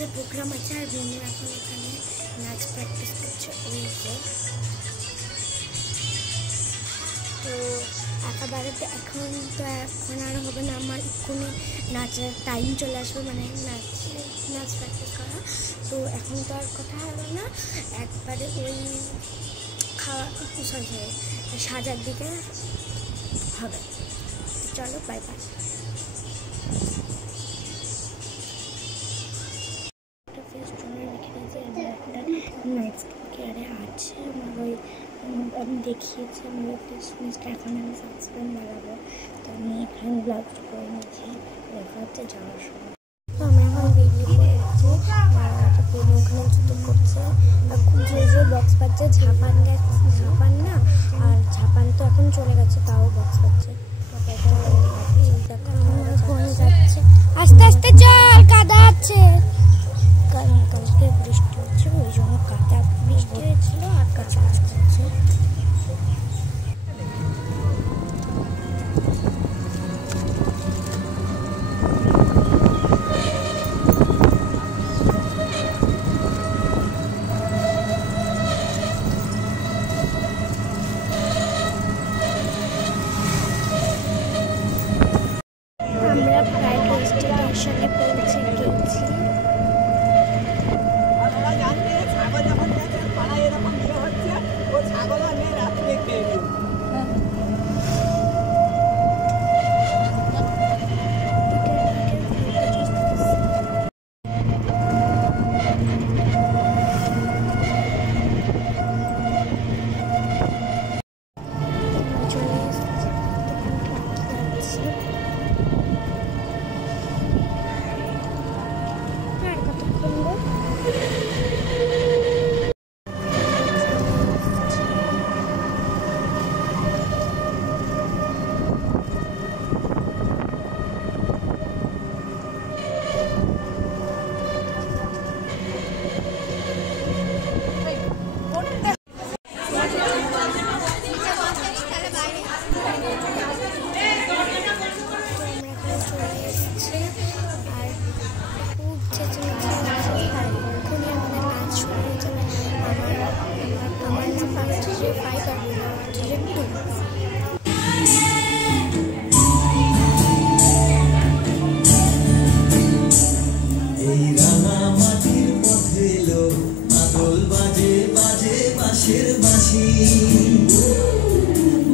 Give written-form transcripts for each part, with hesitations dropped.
যে প্রোগ্রাম আছে আর বোন এখন এখানে নাচ প্র্যাকটিস করছে ওই যে। তো একেবারে এখন তো এখন আর হবে না, আমার এক্ষুনি নাচের টাইম চলে আসবে, মানে নাচ প্র্যাকটিস করা। তো এখন তো আর কথা হবে না, একবারে ওই খাওয়া সাজার দিকে হবে। চলো বাই বাই। নাইট কেয়ারে আছে আমার ওই, আমি দেখিয়েছি আমার ওই ফেসটা, এখন আমি সাবস্ক্রাইব লাগাবো। তো আমি এখানে ব্লগ করে নিয়েছি, দেখা হচ্ছে যাওয়ার সময়। তো আমি এখন বেরিয়ে পড়েছি, ওখানে জুতো করছে আর খুব জোর জোর বক্স পাচ্ছে। ঝাপান না, আর ঝাপান তো এখন চলে গেছে, তাও বক্স পাচ্ছে। যাচ্ছে আস্তে আস্তে, চল কাদা আছে। কালকে বৃষ্টি হচ্ছে, ওই জন্য কাদা বৃষ্টি হয়েছিল আর কাজ করছে। আমরা প্রায় ডেস্টিনেশনে পৌঁছে গেছি।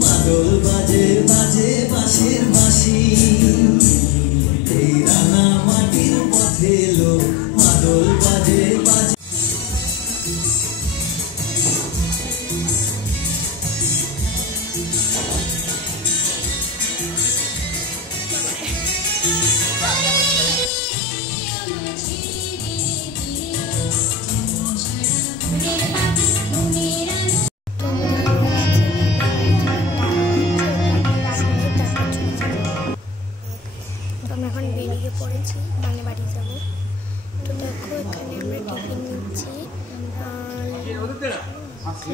মাদল বাজে বাজে বাঁশের বাঁশি, এই রাঙা মাটির পথে এলো মাদল বাজে বাজে। এখন বেরিয়ে পড়েছি, মানে বাড়ি যাবো। তো দেখো এখানে আমরা টিফিন নিচ্ছি,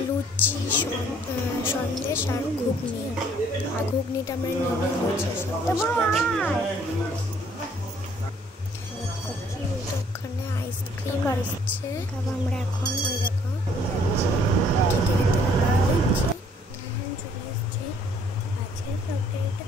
লুচি, সন্দেশ আর ঘুগনি। আর ঘুগনিটা আমরা নেবো ওখানে আইসক্রিম আসছে। তারপর আমরা এখন ওই দেখো চলে এসছি। আজকের ব্লগটা এটা